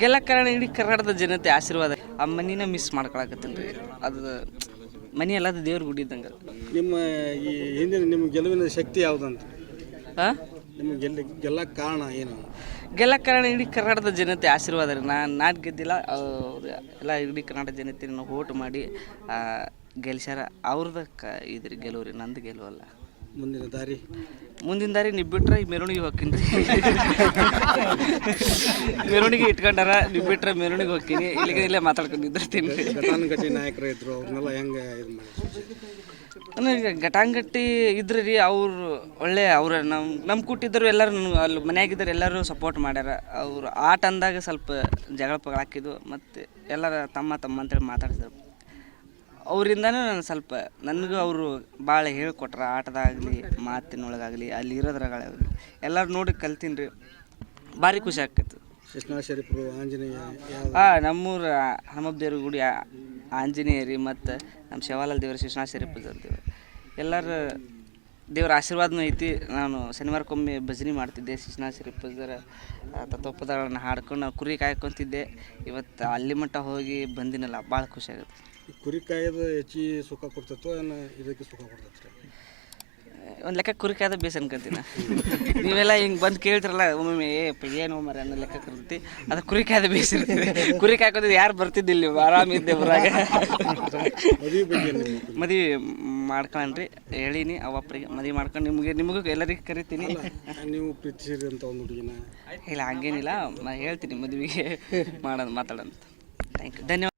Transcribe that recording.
ಗೆಲ್ಲ ಕಾರಣ ಇಡೀ ಕರ್ನಾಟಕದ ಜನತೆ ಆಶೀರ್ವಾದ. ಆ ಮನಿನ ಮಿಸ್ ಮಾಡ್ಕೊಳಕತ್ತೀನಿ ರೀ. ಅದು ಮನಿ ಅದು ದೇವ್ರ ಗುಡಿ ಇದ್ದಂಗೆ. ನಿಮ್ಮ ಈ ಹಿಂದಿನ ನಿಮ್ಮ ಗೆಲುವಿನ ಶಕ್ತಿ ಯಾವುದಂತ? ಹಾಂ ನಿಮ್ಮ ಗೆಲ್ಲ ಗೆಲ್ಲಕ್ಕೆ ಕಾರಣ ಏನು? ಗೆಲ್ಲ ಕಾರಣ ಇಡೀ ಕರ್ನಾಟಕದ ಜನತೆ ಆಶೀರ್ವಾದ ರೀ. ನಾನು ನಾಟ್ ಗೆದ್ದಿಲ್ಲ ಅವ್ರು ಎಲ್ಲ ಇಡೀ ಕರ್ನಾಟಕ ಜನತೆ ಓಟ್ ಮಾಡಿ ಗೆಲ್ಸ್ಯಾರ ಅವ್ರದ್ದು ಕ ಇದ್ರಿ ಗೆಲುವು ರೀ. ನಂದು ಗೆಲುವು ಅಲ್ಲ ಮುಂದಿನ ದಾರಿ? ಮುಂದಿನ ದಾರಿ ಈ ಮೆರವಣಿಗೆ ಹೋಗ್ತೀನಿ. ಮೆರವಣಿಗೆ ಇಟ್ಕೊಂಡಾರ ನೀವು ಬಿಟ್ರೆ ಮೆರವಣಿಗೆ ಹೋಗ್ತೀನಿ. ಇಲ್ಲಿಗೆ ಇಲ್ಲೇ ಮಾತಾಡ್ಕೊಂಡು ಇದ್ದಿರ್ತೀನಿ ಘಟಾನುಘಟಿ ನಾಯಕರು ಇದ್ರು ಅವ್ರನ್ನೆಲ್ಲ ಹೆಂಗೆ ಇದು ಮಾಡಿ ನನಗೆ ಘಟಾಂಗಟ್ಟಿ ಇದ್ರಿ ರೀ ಅವ್ರು ಒಳ್ಳೆ ಅವ್ರ ನಮ್ಮ ನಮ್ಮ ಕೂಟಿದ್ದರು ಎಲ್ಲರೂ ಅಲ್ಲಿ ಮನೆಯಾಗಿದ್ದರು ಎಲ್ಲರೂ ಸಪೋರ್ಟ್ ಮಾಡ್ಯಾರ. ಅವ್ರು ಆಟ ಅಂದಾಗ ಸ್ವಲ್ಪ ಜಗಳ ಪಗಳ ಹಾಕಿದ್ದು ಮತ್ತು ಎಲ್ಲರ ತಮ್ಮ ತಮ್ಮ ಅಂತೇಳಿ ಮಾತಾಡಿದ್ರು. ಅವರಿಂದನೂ ನಾನು ಸ್ವಲ್ಪ ನನಗೂ ಅವರು ಭಾಳ ಹೇಳ್ಕೊಟ್ರ ಆಟದಾಗಲಿ ಮಾತಿನೊಳಗಾಗಲಿ ಅಲ್ಲಿ ಇರೋದ್ರಾಗಲಿ ಎಲ್ಲರೂ ನೋಡಿ ಕಲ್ತೀನಿ ರೀ. ಭಾರಿ ಖುಷಿ ಆಕೈತಿ ಕೃಷ್ಣ ಶರೀಫರು ಆಂಜನೇಯ ಯಾವ ಹಾಂ ನಮ್ಮೂರ ಹನುಮಪ್ಪ ದೇವ್ರ ಗುಡಿ ಆ- ಆಂಜನೇಯ ರೀ ಮತ್ತು ನಮ್ಮ ಶಿವಾಲಾಲ್ ದೇವ್ರ ಶಿಶ್ನಾಥ ಶರೀಫ್ ದೇವ್ರು. ಎಲ್ಲರ ದೇವ್ರ ಆಶೀರ್ವಾದನೂ ಐತಿ. ನಾನು ಶನಿವಾರಕ್ಕೊಮ್ಮೆ ಭಜನೆ ಮಾಡ್ತಿದ್ದೆ ಶಿಶುನಾ ಶರೀಫರ ತತ್ವಪದಗಳನ್ನ ಹಾಡ್ಕೊಂಡು ಕುರಿ ಕಾಯ್ಕೊತಿದ್ದೆ. ಇವತ್ತು ಅಲ್ಲಿ ಮಟ್ಟ ಹೋಗಿ ಬಂದಿನಲ್ಲ ಭಾಳ ಖುಷಿ ಆಗುತ್ತೆ. ಕುರಿ ಕಾಯೋದು ಹೆಚ್ಚಿ ಸುಖ ಕೊಡ್ತೈತೋ ಏನು ಇದಕ್ಕೆ ಸುಖ ಕೊಡ್ತೈತೆ ಒಂದು ಲೆಕ್ಕ ಕುರಿ ಕಾಯ್ದ ಬೇಸ್ ಅನ್ಕೊಂತೀನಿ. ನೀವೆಲ್ಲ ಹಿಂಗೆ ಬಂದು ಕೇಳ್ತಿರಲ್ಲ ಒಮ್ಮೊಮ್ಮೆ ಏ ಪ ಏನು ಮರ ಅನ್ನೋ ಲೆಕ್ಕ ಕರ್ತಿ ಅದು ಕುರಿ ಕಾಯ್ದ ಬೇಸ್ ಇರ್ತದೆ. ಕುರಿ ಕಾಯ್ಕೋತಿದ್ದು ಯಾರು ಬರ್ತಿದ್ದಿಲ್ಲ ಆರಾಮಿದ್ದೆ ಬರಾಗ ಮದುವೆ ಬಗ್ಗೆ ಮದಿ ಮದುವೆ ಮಾಡ್ಕೊಳ್ಳ್ರಿ ಹೇಳೀನಿ ಅವಪ್ಪರಿಗೆ ಮದುವೆ ಮಾಡ್ಕೊಂಡು ನಿಮಗೆ ನಿಮಗೂ ಎಲ್ಲರಿಗೂ ಕರಿತೀನಿ. ನೀವು ಪ್ರೀತಿಸಿದಂಥ ಒಂದು ಹುಡುಗಿನ? ಇಲ್ಲ ಹಂಗೇನಿಲ್ಲ. ನಾ ಹೇಳ್ತೀನಿ ಮದುವೆಗೆ ಮಾಡೋದು ಮಾತಾಡೋಣ ಥ್ಯಾಂಕ್ ಯು ಧನ್ಯವಾದ.